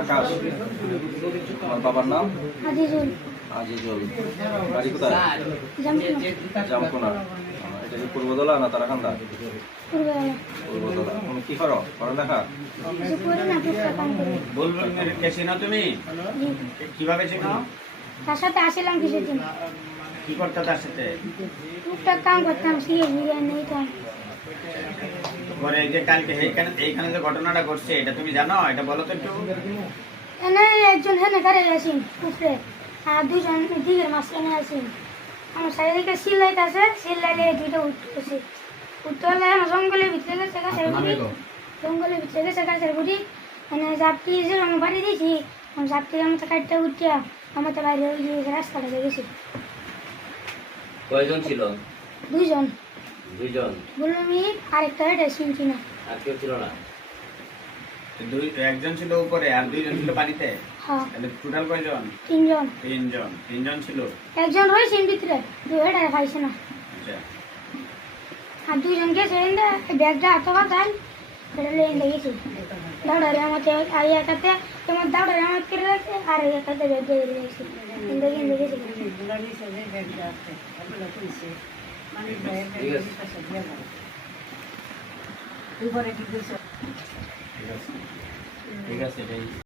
আকাশ। আমার বাবার নাম আজিজুল। আজিজুল। বাড়ি কোথায়? জামকুনা। জামকোনা। এটা কি পূর্বদলা না তারাকান্দা? পূর্ববেলা। পূর্বদলা। তুমি কি করো? পড়ালেখা? কিছু করি না, টুকটাক কাম করি। বুলবুল কে চিনো তুমি? জি। কিভাবে চিনো? তার সাথে আসছিলাম কিছুদিন, কি করতে তার সাথে? টুকটাক কাম করতাম, সিএস বিরিয়ানি নিতাম। পরে এই যে কালকে এইখানে যে ঘটনাটা ঘটছে এটা তুমি জানো? এটা বলো তো একটু। এনে একজন হেনে গাড়ি আসিন উপরে, আর দুজন দিকের মাঝখানে আসিন। আমার চারিদিকে সিলাইতে আছে, সিলাইলে দুইটা উঠতেছে। উঠতে হলে আমার জঙ্গলের ভিতরে গেছে গাছের গুড়ি, জঙ্গলের ভিতরে গেছে গাছের গুড়ি। মানে জাপটি যে আমি বাড়ি দিয়েছি, জাপটি আমার তো কাটতে উঠিয়া আমার তো বাইরে ওই যে রাস্তাটা গেছি। কয়জন ছিল? দুইজন। দুইজন। বললাম আমি আরেকটা হেঁটে শুনছি না। আর কেউ ছিল না? একজন ছিল উপরে আর দুইজন ছিল পানিতে। হ্যাঁ, তাহলে টোটাল কয়জন? তিনজন। তিনজন ছিল। একজন রয়েছে ভিতরে, দুই হেঁটে পাইছে না। আচ্ছা, আর দুইজন গেছে ব্যাগটা হাতে বাঁধান, এটা লেন গেছি। দাউড়ারে আমাকে আই একাতে তোমার দাউড়ারে আমার করে রাখছে, আর এই একাতে ব্যাগ দিয়ে গেছি। ইন্দে গেছি। ঠিক আছে। ঠিক আছে, এটাই।